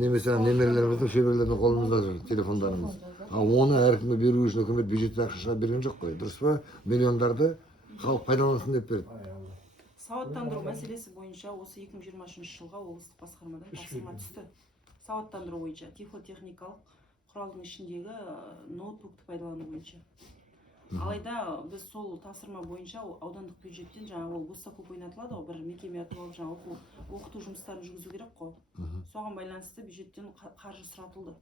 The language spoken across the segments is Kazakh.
немесе немерелеріміздің шөберелердің қолымызда жүр телефондарымыз. Оны әркімге беру үшін үкімет бюджеттен ақша берген жоқ қой, дұрыс па? Миллиондарды халық пайдалансын деп берді. Сауаттандыру мәселесі бойынша осы 2023 жылға облыстық басқармадан тапсырма түсті. Сауаттандыру бойынша тифлотехникалық құралдың ішіндегі ноутбукты пайдалану бойынша. Алайда біз сол тапсырма бойынша аудандық бюджеттен жаңағы ол гостокуп ойнатылады ғой, бір мекеме атып алып жаңағы оқыту жұмыстарын жүргізу керек қой. Соған байланысты бюджеттен қаржы сұратылды.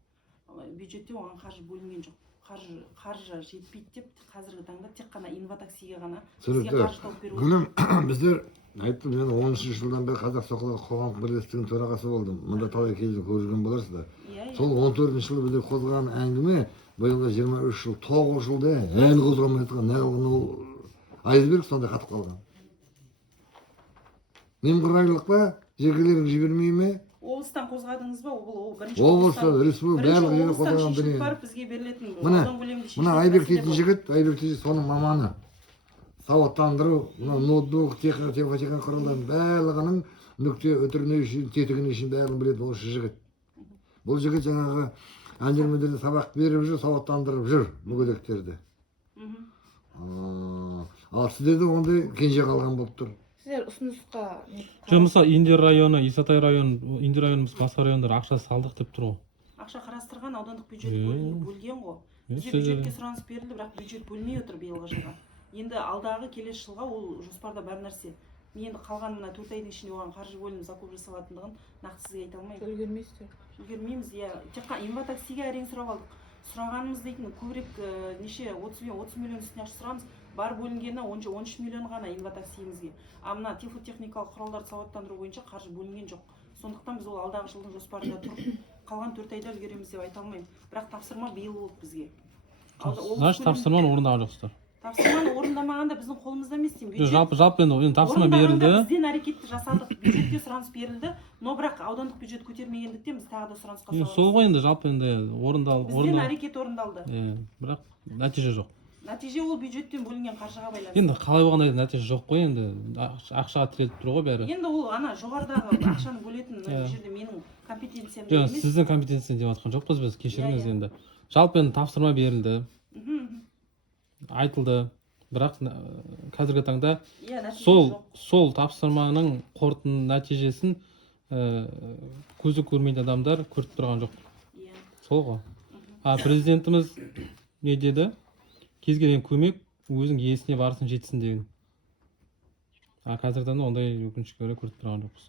Бюджетте оған қаржы бөлінген жоқ. Қаржы жетпейді деп қазіргі таңда тек қана инватаксиге ғана бізге қаржы тауып беру. Гүлім, біздер айттым, мен 10-шы жылдан бері Қазақ Соқырлар қоғамдық бірлестігінің төрағасы болдым. Мұнда талай кезде көрген боларсыздар. Сол 14-ші жылы біздер қозғаған әңгіме биылғы 23 жыл, 9 жылда әлі қозғалмай жатқан, неғылған ол айсберг сондай қатып қалған. Немқұрайлық па, жекелерін жібермей ме? Облыстан қозғадыңыз ба? Ол бірінші облыстан, республика барлық жерде қозғаған дүние. Бізге берілетін мына Айбек дейтін жігіт, Айбек дейтін соның маманы. Сауаттандыру, ноутбук, техника құралдарын барлығының нүкте өтіріне үшін, тетігіне үшін бәрін білетін осы жігіт. Бұл жігіт жаңағы әңгімелерде сабақ беріп жүр, сауаттандырып жүр мүгедектерді. Ал сіздерде ондай кенже қалған болып тұр. Сіздер ұсынысқа мысалы Индер районы, Исатай районы, Индер районымыз басқа райондар ақша салдық деп тұр ғой. Ақша қарастырған аудандық бюджет бөлген ғой. Бізде бюджетке сұраныс берілді, бірақ бюджет бөлмей отыр биылғы жылға. Енді алдағы келесі жылға ол жоспарда бар нәрсе. Мен енді қалған мына 4 айдың ішінде оған қаржы бөлініп закуп жасалатындығын нақты сізге айта алмаймын. үлгермейсіздер. Үлгермейміз, иә. Тек қана инватаксиге әрең сұрап алдық. Сұрағанымыз дейтін көбірек неше 30 миллион үстіне ақша сұрамыз. Бар бөлінгені 13 миллион ғана инватаксиімізге. А мына тифлотехникалық құралдарды сауаттандыру бойынша қаржы бөлінген жоқ. Сондықтан біз ол алдағы жылдың жоспарында тұрып, қалған 4 айда үлгереміз деп айта алмаймын. Бірақ тапсырма биыл болды бізге. Значит, тапсырманы орындаған жоқсыздар. Тапсырманы орындамағанда біздің қолымызда емес деймін. Жалпы енді тапсырма берілді. Бізден әрекетті жасадық, бюджетке сұраныс берілді, но бірақ аудандық бюджет көтермегендіктен біз тағы да сұранысқа саламыз. Сол ғой енді жалпы енді орындалды. Бізден әрекет орындалды. Бірақ нәтиже жоқ. Нәтиже ол бюджеттен бөлінген қаржыға байланысты. Енді қалай болғанда нәтиже жоқ қой, енді ақшаға тіреліп тұр ғой бәрі. Енді ол ана жоғарыдағы ақшаны бөлетін жерде менің компетенциям емес. Сіздің компетенцияны деп жатқан жоқпыз біз, кешіріңіз енді. Жалпы енді тапсырма берілді. Айтылды. Бірақ қазіргі таңда сол тапсырманың қорытынды нәтижесін көзі көрмейтін адамдар көріп тұрған жоқ. Сол ғой. Президентіміз не деді? Кез келген көмек өзің иесіне барсын жетсін деген. Қазіргі таңда ондай өкінішке орай көріп тұрған жоқпыз.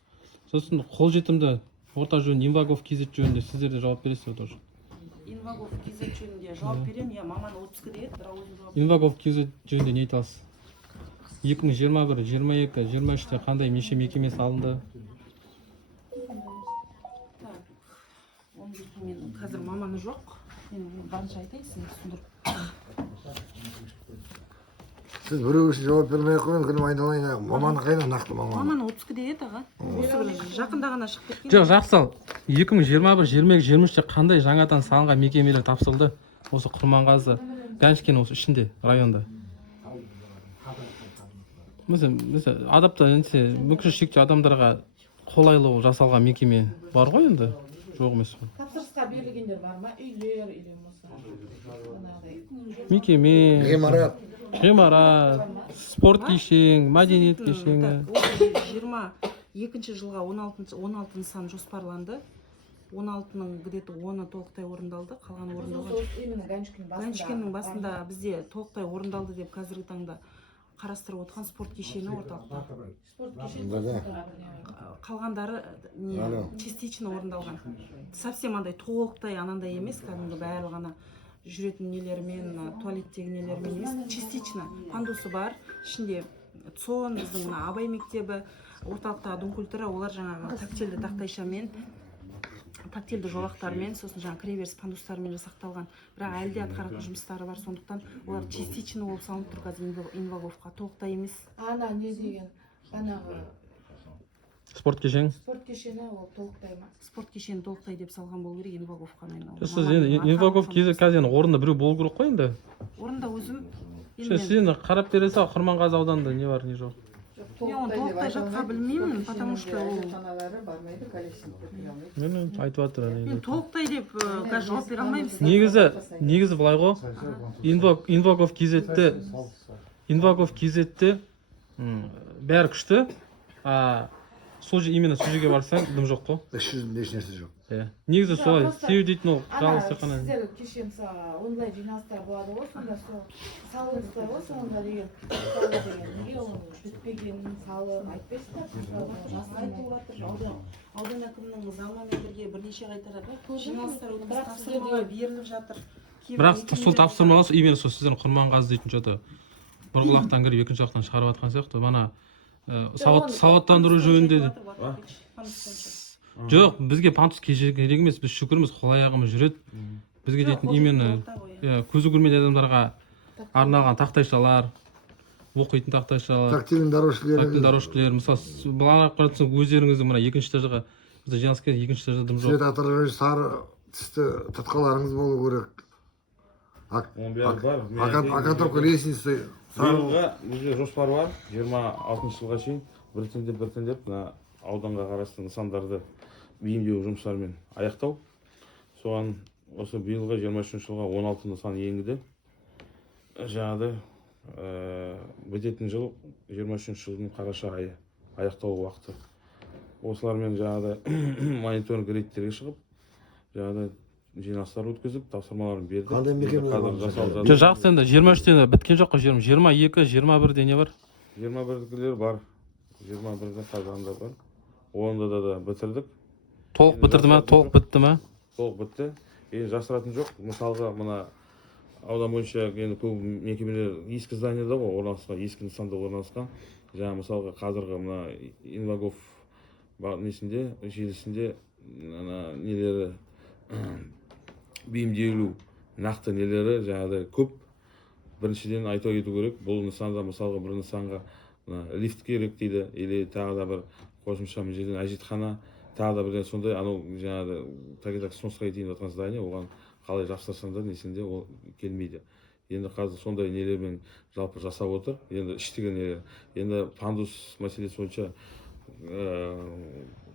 Сосын қолжетімді орта жөн Инвагов KZ жөнінде сіздер де жауап бересіздер тоже. Инвагов KZ жөнінде жауап беремін, я маман отпускі дейді, бірақ өзім жауап. Инвагов KZ жөнінде не айтасыз? 2021, 22, 23-те қандай неше мекеме салынды? Мен қазір маманы жоқ. Мен барынша айтайын, сізге түсіндіріп. Сіз біреу үшін жауап бермей қойын, күнім айналайын, маманы қайда, нақты маманы? Маманы отпускіде еді аға. Осы бір жақында ғана шығып кеткен. Жоқ, жақсы ал. 2021, 22, 23-те қандай жаңадан салынған мекемелер тапсырылды? Осы Құрманғазы, Ганшкен осы ішінде, районда. Мысалы, адапта мүмкіншілігі шектеулі адамдарға қолайлы жасалған мекеме бар ғой енді? Жоқ емес пе? Тапсырысқа берілгендер бар ма? Үйлер, мекеме, ғимарат, спорт кешен, мәдениет кешені. 22 жылға 16 нысан жоспарланды. 16-ның где-то 10-ы толықтай орындалды, қалған орындалған. Ганшкеннің басында бізде толықтай орындалды деп қазіргі таңда қарастырып отқан спорт кешені орталықта. Қалғандары частично орындалған. Совсем андай толықтай анандай емес, кәдімгі бәрі ғана жүретін нелермен, туалеттегі нелермен емес, частично. Пандусы бар, ішінде ЦОН, біздің Абай мектебі, орталықта дом культура, олар жаңағы тактильді тақтайшамен, тактильді жолақтармен, сосын жаңа кіреберіс пандустарымен жасақталған. Бірақ әлде атқаратын жұмыстары бар, сондықтан олар частично болып салынып тұр қазір Инваговқа, толықтай емес. Ана не деген, банағы спорт кешені? Спорт кешені ол толықтай ма? Спорт кешені толықтай деп салған болу керек Инваговқа. Сіз енді Инвагов қазір орында біреу болу керек қой енді? Орында өзім. Сіз енді қарап бересіз, Құрманғазы ауданында не бар, не жоқ? мен оны толықтай жатқа білмеймін, потому что ол ажетханалары бармайды, коллекционер бере алмайды. мен айтып жатыр мен толықтай деп қазір жауап бере алмаймын. негізі былай ғой, Invacov KZ-те бәрі күшті, именно сол жерге барсаң дым жоқ қой. Еш нәрсе жоқ. Негізі солай, себебі дейтін ол жалғыз тек қана. Сіздер кеше мысалы онлайн жиналыстар болады ғой, сонда сол салыңыздар ғой, соңында деген неге оның бітпегенін салып айтпайсыздар? Айтып жатыр, аудан әкімінің заңымен бірге бірнеше қайтара жиналыстар өткізіп тапсырмалар беріліп жатыр. Бірақ сол тапсырмалар именно сол сіздердің Құрманғазы дейтін что-то бір құлақтан кіріп екінші жақтан шығарып жатқан сияқты. Мана сауаттандыру жөнінде жоқ, бізге пантус керек емес, біз шүкірміз, қол аяғымыз жүреді. Бізге дейтін именно көзі көрмеген адамдарға арналған тақтайшалар, оқитын тақтайшалар, Тактильный дорожкалер, мысалы, былай қарасаң өздеріңіздің мына екінші этажға, бізде жиналыс кезде екінші этажда дым жоқ. свет отражающий сары түсті тұтқаларыңыз болу керек. Оның бәрі бар. Окантовка лестницы. Биылға бізде жоспар бар, 26 жылға шейін біртіндеп мына ауданға қарасты нысандарды бейімдеу жұмыстарымен аяқтау. Соған осы биылға 23 жылға 16 нысан енгіді. Жаңағыдай бітетін жыл 23 жылдың қараша айы аяқтау уақыты. Осылармен жаңағыдай мониторинг рейдтерге шығып, жаңағыдай жиналыстар өткізіп, тапсырмаларын бердік. Қандай мекеме бар? Жақсы, енді 23-тен біткен жоқ қой, 22, 21-де не бар? 21-дікілер бар. 21-де қазанда бар. 10-да да бітірдік. Толық бітірді ма? Толық бітті ма? Толық бітті. Енді жасыратын жоқ. Мысалға, мына аудан бойынша енді көп мекемелер ескі зданиеда ғой орналасқан, ескі нысанда орналасқан. Жаңа мысалға қазіргі мына Invacov несінде, желісінде нелері бейімделу нақты нелері жаңағыдай көп. Біріншіден айта кету керек, бұл нысанда мысалға бір нысанға лифт керек дейді, или тағы да бір қосымша мына жерден әжетхана, тағы да бірден сондай анау жаңағы так сносқа етейін жатқан здание, оған қалай жапсырсаң да несінде ол келмейді. Енді қазір сондай нелермен жалпы жасап отыр. Енді іштегі нелер. Енді пандус мәселесі бойынша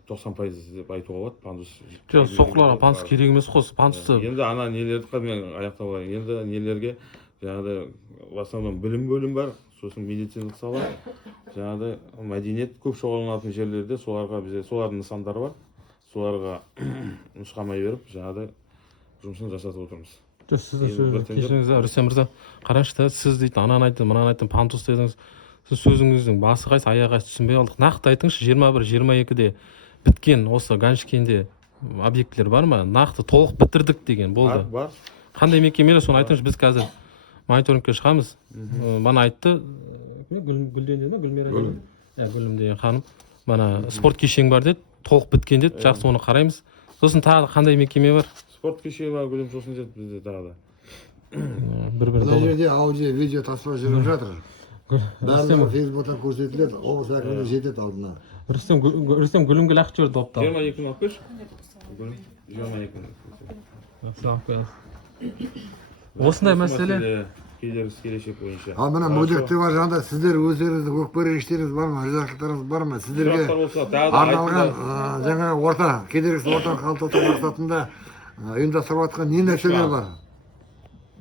90% деп айтуға болады. Пандус. Жоқ, соққыларға пандус керек емес қой, пандусты. Енді ана нелерді мен аяқтап алайын. Енді нелерге жаңағыдай в основном білім бөлім бар, сосын медициналық сала, жаңағыдай мәдениет көп шоғырланатын жерлерде соларға бізде солардың нысандары бар. Соларға нұсқамай беріп, жаңағыдай жұмысын жасатып отырмыз. Сіздің сөзіңіз, кешіріңіз, Рүстем мырза, қараңызшы да, сіз дейтін ананы айттым, мынаны айттым, пандус дедіңіз. Сіз сөзіңіздің басы қайсы, аяғы қайсы түсінбей қалдық. Нақты айтыңызшы, 21-22-де біткен осы Ганшкенде объектілер бар ма? Нақты толық бітірдік деген болды. Бар. Қандай мекемелер, соны айтыңызшы, біз қазір мониторингке шығамыз. Бана айтты, Гүлден деді ме? Гүлмира деді? Гүлім деген ханым. Бана спорт кешен бар деді, толық біткен деді, жақсы оны қараймыз. Сосын тағы қандай мекеме бар? Спорт кешені бар, Гүлім сосын деді бізде тағы да. Мына жерде аудио, видео таспа жүріп жатыр. Барлығы Фейсбуктан көрсетіледі, облыс әкіміне жетеді алдына. Рүстем Гүлімге лақ жүрді опта. 22-ні алып келші. 22-ні. Алып қоямыз. Осындай мәселе кедергісіз келешек бойынша. Ал мына мүгедектігі бар жағында сіздер өздеріңіздің өкпе-реніштеріңіз бар ма, ризашылықтарыңыз бар ма? Сіздерге арналған жаңа орта, кедергісіз ортаны қалыптастыру мақсатында ұйымдастырып жатқан не нәрселер бар?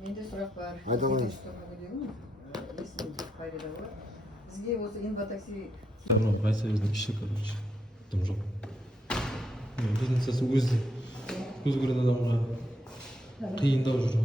Менде сұрақ бар. Айта алыңыз. Бізге осы инватакси Брайсовездің іші, короче, дым жоқ. Бизнес өз көрген адамға қиындау жүр.